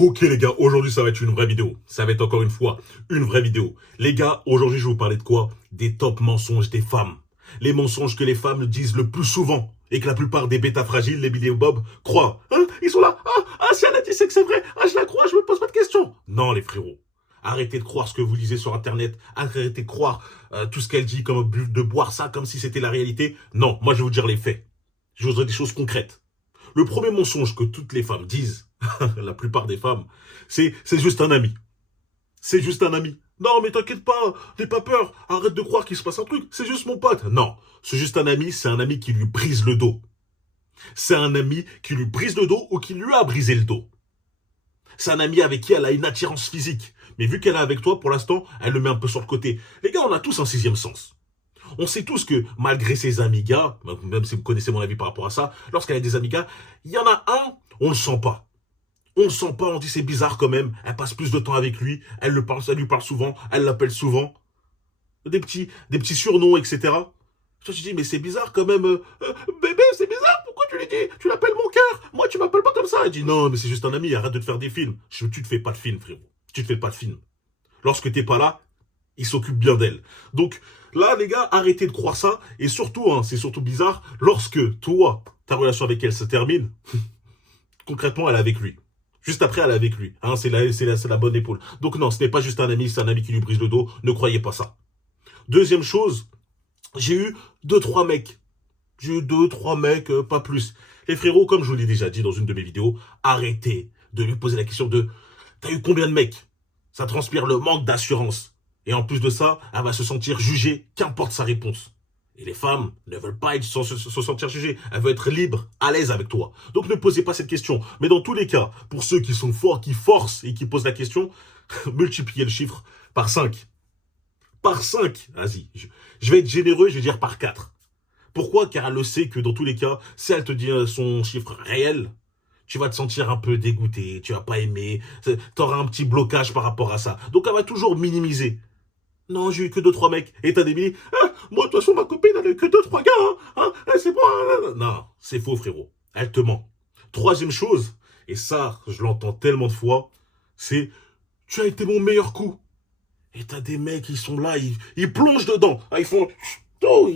Ok les gars, aujourd'hui ça va être une vraie vidéo. Ça va être encore une fois une vraie vidéo. Les gars, aujourd'hui je vais vous parler de quoi? Des top mensonges des femmes. Les mensonges que les femmes disent le plus souvent et que la plupart des bêtas fragiles, les Billy Bob, croient. Hein? Ils sont là. Si elle a dit c'est que c'est vrai. Je la crois, je me pose pas de questions. Non les frérots. Arrêtez de croire ce que vous lisez sur internet. Arrêtez de croire tout ce qu'elle dit comme de boire ça comme si c'était la réalité. Non, moi je vais vous dire les faits. Je vous dirai des choses concrètes. Le premier mensonge que toutes les femmes disent, la plupart des femmes, c'est juste un ami. C'est juste un ami. Non, mais t'inquiète pas, n'aie pas peur, arrête de croire qu'il se passe un truc, c'est juste mon pote. Non, c'est juste un ami, c'est un ami qui lui brise le dos. C'est un ami qui lui brise le dos ou qui lui a brisé le dos. C'est un ami avec qui elle a une attirance physique. Mais vu qu'elle est avec toi, pour l'instant, elle le met un peu sur le côté. Les gars, on a tous un sixième sens. On sait tous que malgré ses amis gars, même si vous connaissez mon avis par rapport à ça, lorsqu'elle a des amis gars, il y en a un, on le sent pas. On le sent pas, on dit c'est bizarre quand même, elle passe plus de temps avec lui, elle lui parle souvent, elle l'appelle souvent. Des petits surnoms, etc. Toi, tu dis, mais c'est bizarre quand même, bébé, c'est bizarre, pourquoi tu lui dis, tu l'appelles mon cœur, moi tu m'appelles pas comme ça. Elle dit, non, mais c'est juste un ami, arrête de te faire des films. Tu te fais pas de films, frérot. Tu te fais pas de films. Lorsque t'es pas là, il s'occupe bien d'elle. Donc là, les gars, arrêtez de croire ça. Et surtout, hein, c'est surtout bizarre, lorsque toi, ta relation avec elle se termine, concrètement, elle est avec lui. Juste après, elle est avec lui. Hein, c'est la bonne épaule. Donc non, ce n'est pas juste un ami, c'est un ami qui lui brise le dos. Ne croyez pas ça. Deuxième chose, j'ai eu deux, trois mecs. J'ai eu deux, trois mecs, pas plus. Les frérots, comme je vous l'ai déjà dit dans une de mes vidéos, arrêtez de lui poser la question de t'as eu combien de mecs? Ça transpire le manque d'assurance. Et en plus de ça, elle va se sentir jugée, qu'importe sa réponse. Et les femmes ne veulent pas se sentir jugées. Elles veulent être libres, à l'aise avec toi. Donc ne posez pas cette question. Mais dans tous les cas, pour ceux qui sont forts, qui forcent et qui posent la question, multipliez le chiffre par 5. Par 5. Vas-y, je vais être généreux, je vais dire par 4. Pourquoi? Car elle le sait que dans tous les cas, si elle te dit son chiffre réel, tu vas te sentir un peu dégoûté, tu vas pas aimer, tu auras un petit blocage par rapport à ça. Donc elle va toujours minimiser. Non, j'ai eu que deux, trois mecs. Et t'as des milliers. Moi, de toute façon, ma copine, elle a eu que deux, trois gars. C'est bon. Non, c'est faux, frérot. Elle te ment. Troisième chose, et ça, je l'entends tellement de fois, c'est tu as été mon meilleur coup. Et t'as des mecs, ils sont là, ils plongent dedans. Ils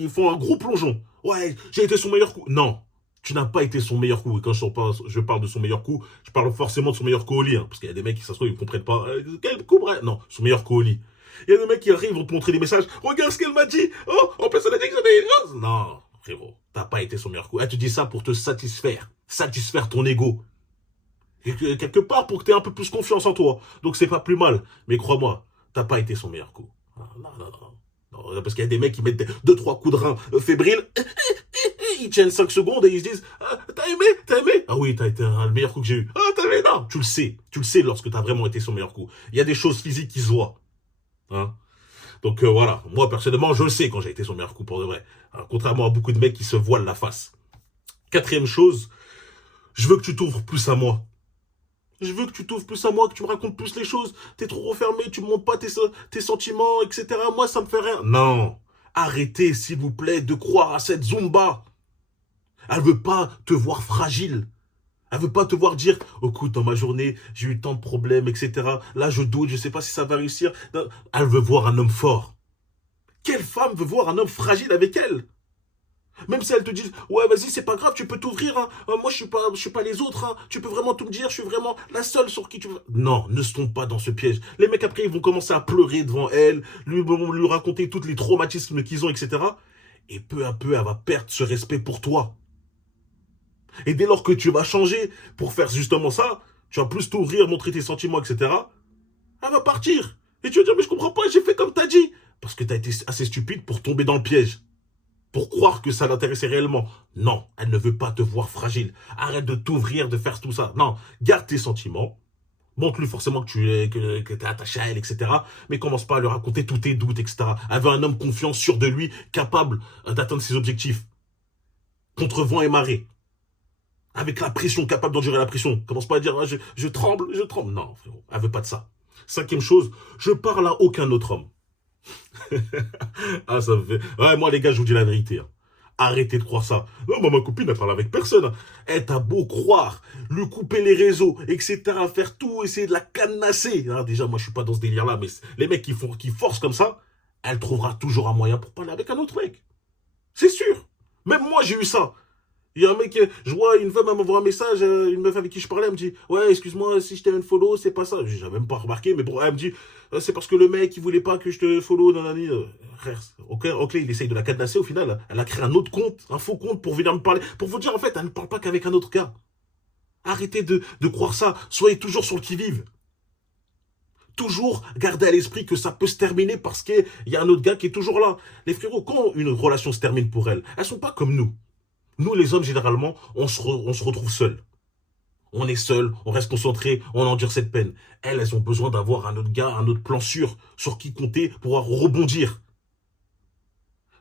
font un gros plongeon. Ouais, j'ai été son meilleur coup. Non, tu n'as pas été son meilleur coup. Et quand je parle de son meilleur coup, je parle forcément de son meilleur coup au lit. Hein, parce qu'il y a des mecs qui, ça se trouve, ils ne comprennent pas. Quel coup, bref. Non, son meilleur coup au lit. Il y a des mecs qui arrivent, vont te montrer des messages. Regarde ce qu'elle m'a dit. Oh, en plus, elle a dit que j'avais une rose. Non, frérot, t'as pas été son meilleur coup. Elle te dit ça pour te satisfaire. Satisfaire ton ego. Et quelque part, pour que tu aies un peu plus confiance en toi. Donc, c'est pas plus mal. Mais crois-moi, t'as pas été son meilleur coup. Non, non, non. Non, parce qu'il y a des mecs qui mettent deux, trois coups de rein fébriles. Ils tiennent 5 secondes et ils se disent t'as aimé? T'as aimé? Ah oui, t'as été le meilleur coup que j'ai eu. T'as aimé? Non, tu le sais. Tu le sais lorsque t'as vraiment été son meilleur coup. Il y a des choses physiques qui se voient. Hein? Donc voilà, moi personnellement, je le sais quand j'ai été son meilleur coup pour de vrai. Hein, contrairement à beaucoup de mecs qui se voilent la face. Quatrième chose, je veux que tu t'ouvres plus à moi. Je veux que tu t'ouvres plus à moi, que tu me racontes plus les choses. T'es trop refermé, tu me montres pas tes sentiments, etc. Moi, ça me fait rien. Non. Arrêtez, s'il vous plaît, de croire à cette Zumba. Elle veut pas te voir fragile. Elle veut pas te voir dire, écoute, dans ma journée, j'ai eu tant de problèmes, etc. Là, je doute, je sais pas si ça va réussir. Elle veut voir un homme fort. Quelle femme veut voir un homme fragile avec elle? Même si elle te dit, ouais, vas-y, c'est pas grave, tu peux t'ouvrir, hein. Moi, je suis pas les autres, hein. Tu peux vraiment tout me dire, je suis vraiment la seule sur qui tu veux. Non, ne se tombe pas dans ce piège. Les mecs, après, ils vont commencer à pleurer devant elle, lui raconter tous les traumatismes qu'ils ont, etc. Et peu à peu, elle va perdre ce respect pour toi. Et dès lors que tu vas changer pour faire justement ça, tu vas plus t'ouvrir, montrer tes sentiments, etc. Elle va partir. Et tu vas dire, mais je comprends pas, j'ai fait comme t'as dit. Parce que t'as été assez stupide pour tomber dans le piège. Pour croire que ça l'intéressait réellement. Non, elle ne veut pas te voir fragile. Arrête de t'ouvrir, de faire tout ça. Non, garde tes sentiments. Montre-lui forcément que t'es attaché à elle, etc. Mais commence pas à lui raconter tous tes doutes, etc. Elle veut un homme confiant, sûr de lui, capable d'atteindre ses objectifs. Contre vent et marée. Avec la pression, capable d'endurer la pression. Commence pas à dire, ah, je tremble, je tremble. Non, frérot, elle veut pas de ça. Cinquième chose, je parle à aucun autre homme. Ah, ça me fait... Ouais, moi, les gars, je vous dis la vérité. Hein. Arrêtez de croire ça. Non, ma copine, elle parle avec personne. Elle t'a beau croire, lui couper les réseaux, etc., faire tout, essayer de la cadenasser. Ah, déjà, moi, je suis pas dans ce délire-là, mais les mecs qui forcent comme ça, elle trouvera toujours un moyen pour parler avec un autre mec. C'est sûr. Même moi, j'ai eu ça. Il y a un mec, je vois une femme, elle m'envoie un message, une meuf avec qui je parlais, elle me dit, ouais, excuse-moi, si je t'ai un follow, c'est pas ça. J'ai même pas remarqué, mais bon, elle me dit, c'est parce que le mec, il voulait pas que je te follow, nanani. Frère, ok, il essaye de la cadenasser, au final, elle a créé un autre compte, un faux compte pour venir me parler. Pour vous dire, en fait, elle ne parle pas qu'avec un autre gars. Arrêtez de croire ça. Soyez toujours sur le qui-vive. Toujours garder à l'esprit que ça peut se terminer parce qu'il y a un autre gars qui est toujours là. Les frérots, quand une relation se termine pour elles sont pas comme nous. Nous, les hommes, généralement, on se retrouve seuls. On est seul, on reste concentré, on endure cette peine. Elles ont besoin d'avoir un autre gars, un autre plan sûr, sur qui compter, pour pouvoir rebondir.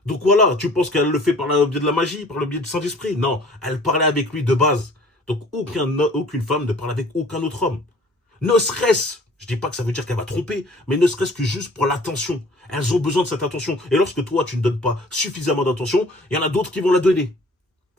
Donc voilà, tu penses qu'elle le fait par le biais de la magie, par le biais du Saint-Esprit? Non, elle parlait avec lui de base. Donc aucune femme ne parle avec aucun autre homme. Ne serait-ce, je dis pas que ça veut dire qu'elle va tromper, mais ne serait-ce que juste pour l'attention. Elles ont besoin de cette attention. Et lorsque toi, tu ne donnes pas suffisamment d'attention, il y en a d'autres qui vont la donner.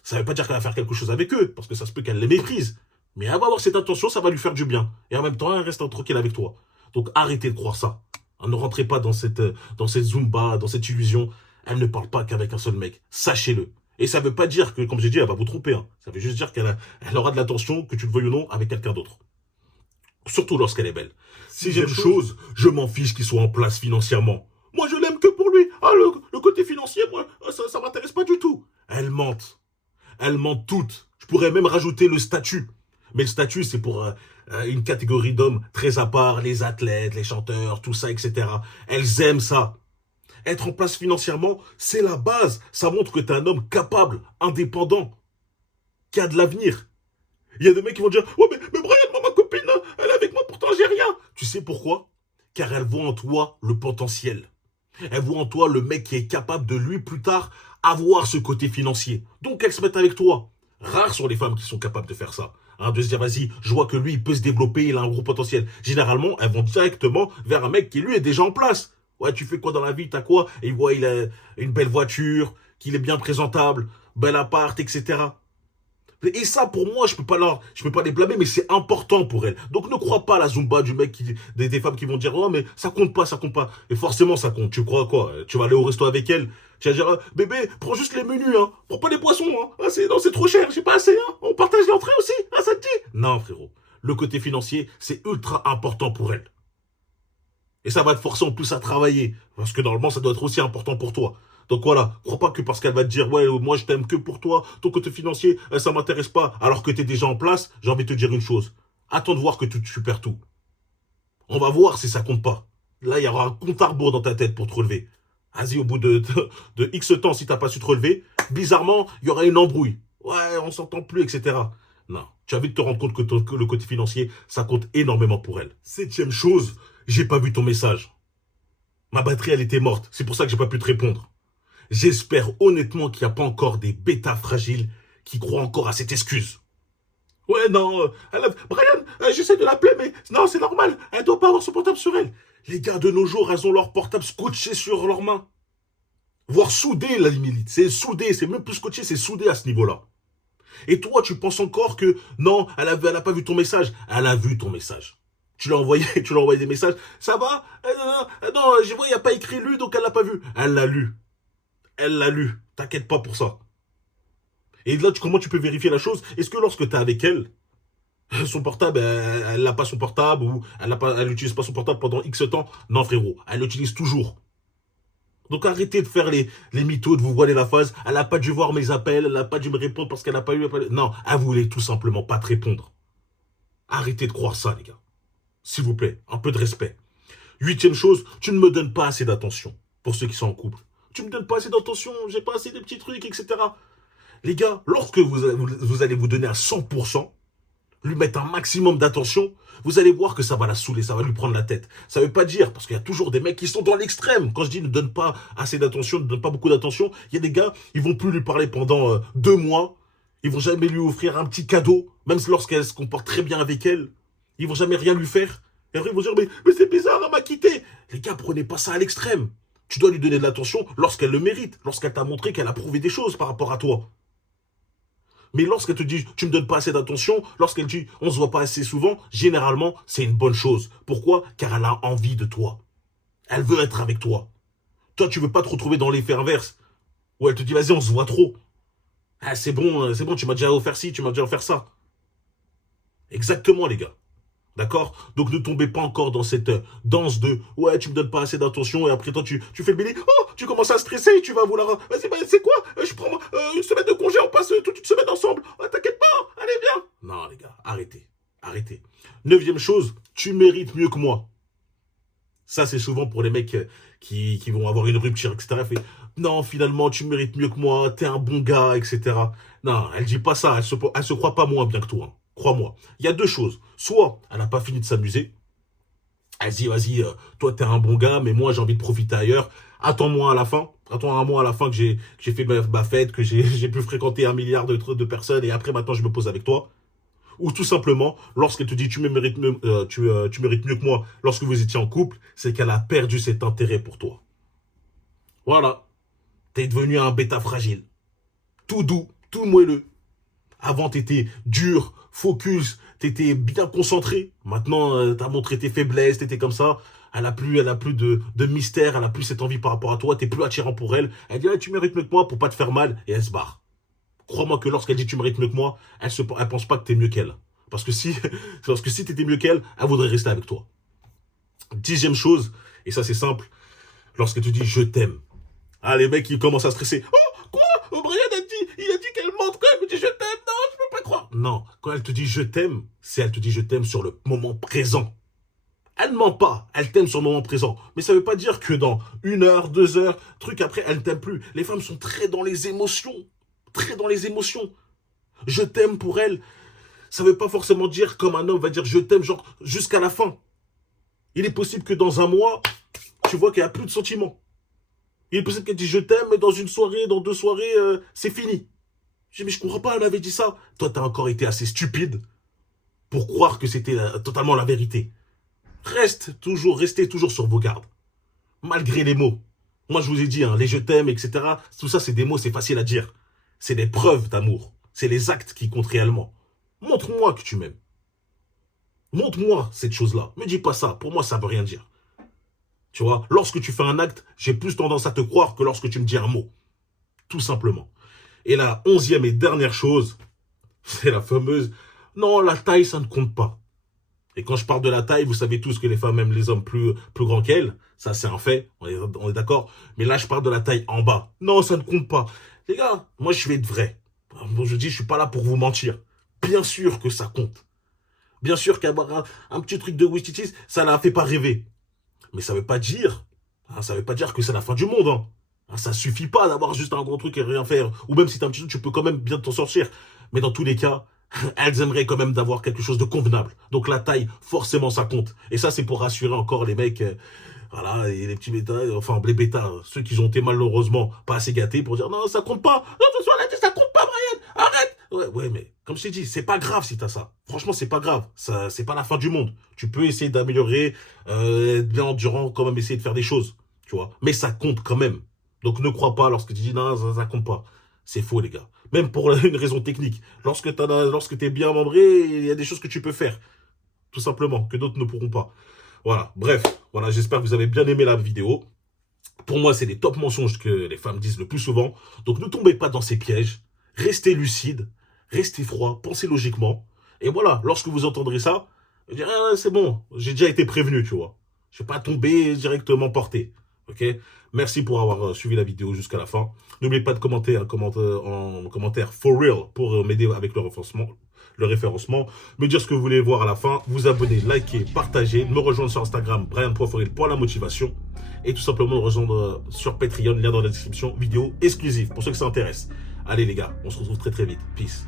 Ça ne veut pas dire qu'elle va faire quelque chose avec eux, parce que ça se peut qu'elle les méprise. Mais elle va avoir cette attention, ça va lui faire du bien. Et en même temps, elle reste tranquille avec toi. Donc arrêtez de croire ça. Ne rentrez pas dans cette Zumba, dans cette illusion. Elle ne parle pas qu'avec un seul mec. Sachez-le. Et ça ne veut pas dire que, comme j'ai dit, elle va vous tromper. Hein. Ça veut juste dire qu'elle aura de l'attention, que tu le veuilles ou non, avec quelqu'un d'autre. Surtout lorsqu'elle est belle. Sixième chose, je m'en fiche qu'il soit en place financièrement. Moi, je l'aime que pour lui. Ah, le côté financier, moi, ça m'intéresse pas du tout. Elle mente. Elles mentent toutes. Je pourrais même rajouter le statut. Mais le statut, c'est pour une catégorie d'hommes très à part, les athlètes, les chanteurs, tout ça, etc. Elles aiment ça. Être en place financièrement, c'est la base. Ça montre que tu es un homme capable, indépendant, qui a de l'avenir. Il y a des mecs qui vont dire, ouais, mais Brian, moi, ma copine, elle est avec moi, pourtant j'ai rien. Tu sais pourquoi? Car elle voit en toi le potentiel. Elle voit en toi le mec qui est capable de lui, plus tard, avoir ce côté financier. Donc, elles se mettent avec toi. Rares sont les femmes qui sont capables de faire ça. Hein, de se dire, vas-y, je vois que lui, il peut se développer, il a un gros potentiel. Généralement, elles vont directement vers un mec qui, lui, est déjà en place. Ouais, tu fais quoi dans la vie, t'as quoi? Et il voit, il a une belle voiture, qu'il est bien présentable, bel appart, etc. Et ça, pour moi, je peux pas les blâmer, mais c'est important pour elles. Donc ne crois pas à la Zumba du mec, des femmes qui vont dire, oh, mais ça compte pas, ça compte pas. Et forcément, ça compte. Tu crois quoi? Tu vas aller au resto avec elle, tu vas dire, bébé, prends juste les menus, hein. Prends pas les boissons, hein. Ah, non, c'est trop cher, j'ai pas assez, hein. On partage l'entrée aussi, ah, ça te dit? Non, frérot. Le côté financier, c'est ultra important pour elle. Et ça va te forcer en plus à travailler. Parce que normalement, ça doit être aussi important pour toi. Donc voilà, crois pas que parce qu'elle va te dire, ouais, moi je t'aime que pour toi, ton côté financier, ça m'intéresse pas, alors que t'es déjà en place, j'ai envie de te dire une chose. Attends de voir que tu perds tout. On va voir si ça compte pas. Là, il y aura un compte à rebours dans ta tête pour te relever. Vas-y, au bout de X temps, si t'as pas su te relever, bizarrement, il y aura une embrouille. Ouais, on s'entend plus, etc. Non, tu as vite te rendre compte que le côté financier, ça compte énormément pour elle. Septième chose, j'ai pas vu ton message. Ma batterie, elle était morte, c'est pour ça que j'ai pas pu te répondre. J'espère honnêtement qu'il n'y a pas encore des bêtas fragiles qui croient encore à cette excuse. Ouais, non, Brian, j'essaie de l'appeler, mais non, c'est normal, elle doit pas avoir son portable sur elle. Les gars, de nos jours, elles ont leur portable scotché sur leurs mains. Voire soudé, la limite. C'est soudé, c'est même plus scotché, c'est soudé à ce niveau-là. Et toi, tu penses encore que, non, elle a pas vu ton message. Elle a vu ton message. Tu lui as envoyé des messages. Ça va? Non, je vois, il n'y a pas écrit lu, donc elle l'a pas vu. Elle l'a lu. Elle l'a lu. T'inquiète pas pour ça. Et là, comment tu peux vérifier la chose? Est-ce que lorsque tu es avec elle, son portable, elle n'a pas son portable ou elle n'utilise pas son portable pendant X temps? Non, frérot, elle l'utilise toujours. Donc arrêtez de faire les mythos, de vous voiler la face. Elle n'a pas dû voir mes appels, elle n'a pas dû me répondre parce qu'elle n'a pas eu... Non, elle voulait tout simplement pas te répondre. Arrêtez de croire ça, les gars. S'il vous plaît, un peu de respect. Huitième chose, tu ne me donnes pas assez d'attention. Pour ceux qui sont en couple. Tu me donnes pas assez d'attention, j'ai pas assez de petits trucs, etc. Les gars, lorsque vous allez vous donner à 100%, lui mettre un maximum d'attention, vous allez voir que ça va la saouler, ça va lui prendre la tête. Ça veut pas dire, parce qu'il y a toujours des mecs qui sont dans l'extrême. Quand je dis ne donne pas assez d'attention, ne donne pas beaucoup d'attention, il y a des gars, ils vont plus lui parler pendant 2 mois, ils vont jamais lui offrir un petit cadeau, même lorsqu'elle se comporte très bien avec elle, ils vont jamais rien lui faire. Et après ils vont dire, mais c'est bizarre, elle m'a quitté. Les gars, prenez pas ça à l'extrême. Tu dois lui donner de l'attention lorsqu'elle le mérite, lorsqu'elle t'a montré qu'elle a prouvé des choses par rapport à toi. Mais lorsqu'elle te dit, tu me donnes pas assez d'attention, lorsqu'elle dit, on se voit pas assez souvent, généralement, c'est une bonne chose. Pourquoi? Car elle a envie de toi. Elle veut être avec toi. Toi, tu veux pas te retrouver dans l'effet inverse, où elle te dit, vas-y, on se voit trop. Ah, c'est bon, tu m'as déjà offert ci, tu m'as déjà offert ça. Exactement, les gars. D'accord? Donc ne tombez pas encore dans cette danse de ouais, tu me donnes pas assez d'attention et après toi tu fais le béni. Oh, tu commences à stresser et tu vas vouloir. Vas-y, c'est quoi? Je prends une semaine de congé, on passe toute une semaine ensemble. Oh, t'inquiète pas, allez, viens. Non, les gars, arrêtez. Arrêtez. Neuvième chose, tu mérites mieux que moi. Ça, c'est souvent pour les mecs qui vont avoir une rupture, etc. Fait, non, finalement, tu mérites mieux que moi, t'es un bon gars, etc. Non, elle dit pas ça, elle se croit pas moins bien que toi. Crois-moi. Il y a deux choses. Soit, elle n'a pas fini de s'amuser. Elle dit, vas-y, toi, t'es un bon gars, mais moi, j'ai envie de profiter ailleurs. Attends-moi à la fin. Attends un mois à la fin que j'ai fait ma fête, que j'ai pu fréquenter 1 milliard de personnes et après, maintenant, je me pose avec toi. Ou tout simplement, lorsqu'elle te dit, tu mérites mieux que moi, lorsque vous étiez en couple, c'est qu'elle a perdu cet intérêt pour toi. Voilà. T'es devenu un bêta fragile. Tout doux, tout moelleux. Avant, t'étais dur, focus, t'étais bien concentré. Maintenant, t'as montré tes faiblesses, t'étais comme ça. Elle a plus de mystère, elle a plus cette envie par rapport à toi, t'es plus attirant pour elle. Elle dit, ah, tu mérites mieux que moi pour pas te faire mal, et elle se barre. Crois-moi que lorsqu'elle dit tu mérites mieux que moi, elle pense pas que t'es mieux qu'elle. Parce que si t'étais mieux qu'elle, elle voudrait rester avec toi. 10e chose, et ça c'est simple, lorsqu'elle te dit je t'aime. Ah, les mecs, ils commencent à stresser. Oh, quoi? Brian il a dit qu'elle mente quand elle me dit je t'aime. Non, je peux pas croire. Non, quand elle te dit je t'aime, c'est elle te dit je t'aime sur le moment présent. Elle ne ment pas, elle t'aime sur le moment présent. Mais ça veut pas dire que dans 1 heure, 2 heures, truc après, elle ne t'aime plus. Les femmes sont très dans les émotions. Très dans les émotions. Je t'aime pour elle. Ça veut pas forcément dire comme un homme va dire je t'aime genre jusqu'à la fin. Il est possible que dans un mois, tu vois qu'il n'y a plus de sentiments. Il est possible qu'elle dise je t'aime, mais dans une soirée, dans 2 soirées, c'est fini. Je dis, mais je comprends pas, elle m'avait dit ça. Toi, t'as encore été assez stupide pour croire que c'était totalement la vérité. Restez toujours sur vos gardes. Malgré les mots. Moi, je vous ai dit, hein, les je t'aime, etc. Tout ça, c'est des mots, c'est facile à dire. C'est des preuves d'amour. C'est les actes qui comptent réellement. Montre-moi que tu m'aimes. Montre-moi cette chose-là. Me dis pas ça. Pour moi, ça veut rien dire. Tu vois, lorsque tu fais un acte, j'ai plus tendance à te croire que lorsque tu me dis un mot. Tout simplement. Et la 11e et dernière chose, c'est la fameuse « Non, la taille, ça ne compte pas ». Et quand je parle de la taille, vous savez tous que les femmes aiment les hommes plus grands qu'elles. Ça, c'est un fait, on est d'accord. Mais là, je parle de la taille en bas. Non, ça ne compte pas. Les gars, moi, je vais être vrai. Je dis, je suis pas là pour vous mentir. Bien sûr que ça compte. Bien sûr qu'avoir un petit truc de Wistitis, ça ne la fait pas rêver. Mais ça veut pas dire, ça veut pas dire que c'est la fin du monde. Ça suffit pas d'avoir juste un gros truc et rien faire. Ou même si t'as un petit truc, tu peux quand même bien t'en sortir. Mais dans tous les cas, elles aimeraient quand même d'avoir quelque chose de convenable. Donc la taille, forcément, ça compte. Et ça, c'est pour rassurer encore les mecs, voilà, et les petits bêtas, enfin les bêtas, ceux qui ont été malheureusement pas assez gâtés pour dire non, ça compte pas. Non, attention, elle a dit ça compte pas, Brian. Arrête. Ouais, mais comme je t'ai dit, c'est pas grave si t'as ça. Franchement, c'est pas grave. Ça, c'est pas la fin du monde. Tu peux essayer d'améliorer, être bien endurant, quand même essayer de faire des choses, tu vois. Mais ça compte quand même. Donc ne crois pas lorsque tu dis non, ça compte pas. C'est faux, les gars. Même pour une raison technique. Lorsque t'es bien membré, il y a des choses que tu peux faire. Tout simplement, que d'autres ne pourront pas. Voilà, bref. Voilà, j'espère que vous avez bien aimé la vidéo. Pour moi, c'est les top mensonges que les femmes disent le plus souvent. Donc ne tombez pas dans ces pièges. Restez lucide, restez froid, pensez logiquement. Et voilà, lorsque vous entendrez ça, vous direz, ah, c'est bon, j'ai déjà été prévenu, tu vois. Je ne vais pas tomber directement porté. Ok? Merci pour avoir suivi la vidéo jusqu'à la fin. N'oubliez pas de commenter en commentaire for real pour m'aider avec le référencement. Me dire ce que vous voulez voir à la fin. Vous abonner, liker, partager. Me rejoindre sur Instagram, Brian.foril pour la motivation. Et tout simplement me rejoindre sur Patreon, lien dans la description. Vidéo exclusive pour ceux que ça intéresse. Allez les gars, on se retrouve très vite. Peace.